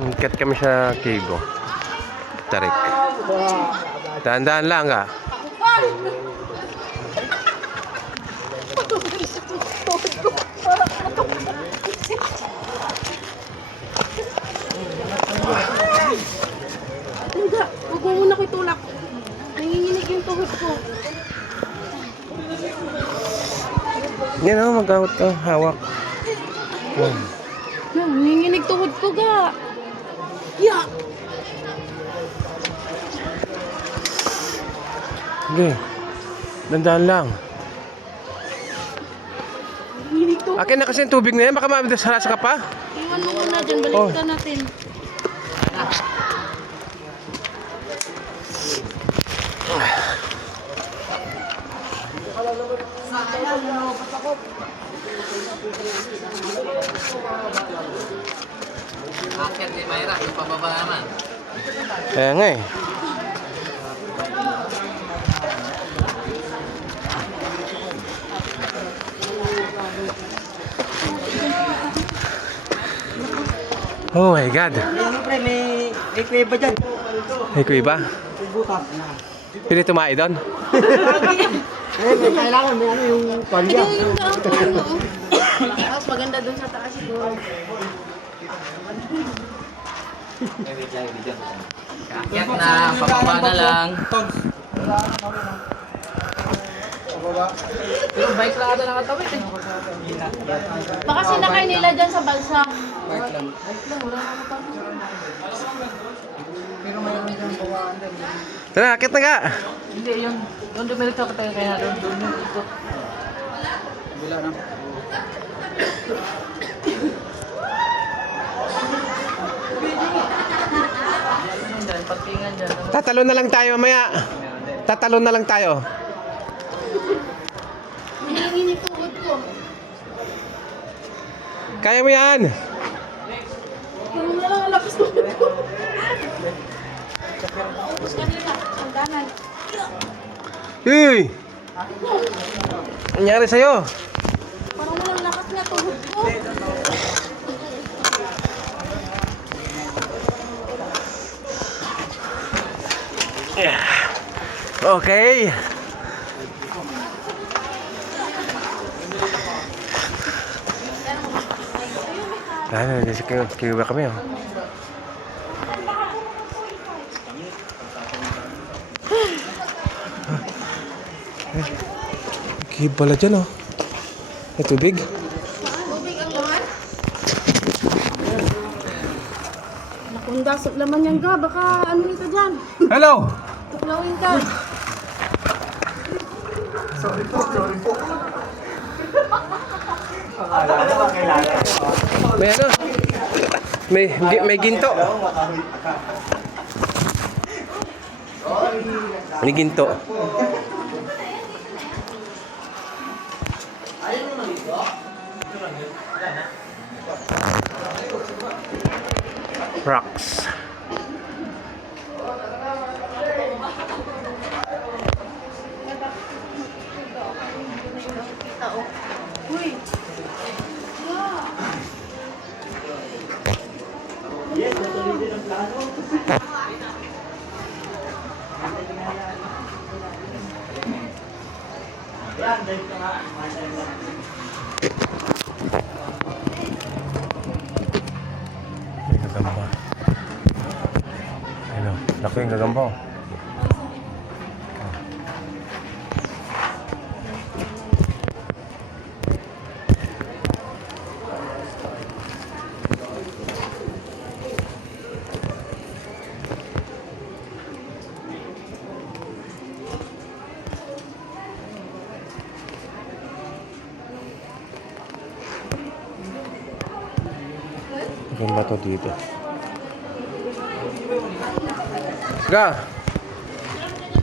Ikat kami sa cave, oh. Tarik. Dahan-dahan lang, ah. Hindi, huwag mo muna ko itulak. Nanginginig yung tuhod ko. Yan, oh, mag-out ka. Hawak. Nanginginig tuhod ko, ga. Ya! Sige. Dahan-dahan lang. Nanginginig tuhod. Akin na kasi yung tubig na yan. Baka madasalas ka pa. Iwan mo muna dyan. Balikan natin. Akit ni Mayra, yung pababa naman. Kaya nga eh. Oh my God. Siyempre, may kuweba dyan. May kuiba? May butas na. Pwede tumae doon? May kailangan, may ano yung palya. Ito yung daan ko. Ano? Tapos maganda dun sa taas siguro. Akit na, pababa na lang. Pero bike lang ata nakatawid eh. Baka sinakay nila dyan sa balsa. Pero mayroon dyan bawaan din. Tara, akit na ka. Hindi, yun. Doon dumilit ako tayo kaya doon yung ikot. Bila na. Pagtingan dyan. Tatalon na lang tayo mamaya. Tatalon na lang tayo. Nanginginig tuhod ko. Kaya mo yan. Ano na lang ang lakas ko. Tapos kanina, sangganan. Uy! Nangyari sa'yo? Parang walang lakas na tuhod ko. Okay. Dahil kasi kiwa kami, oh. Kiwa pala dyan, oh. May tubig. Tubig ang laman? Nakundasot laman yan, ga. Baka ano ka dyan. Hello! Tuklawin ka. Sorry po. May ano? May ginto. May ginto. Rocks. Uy. May gagamba. Ano? Laki yung gagamba, oh. Yung bato dito. Ga!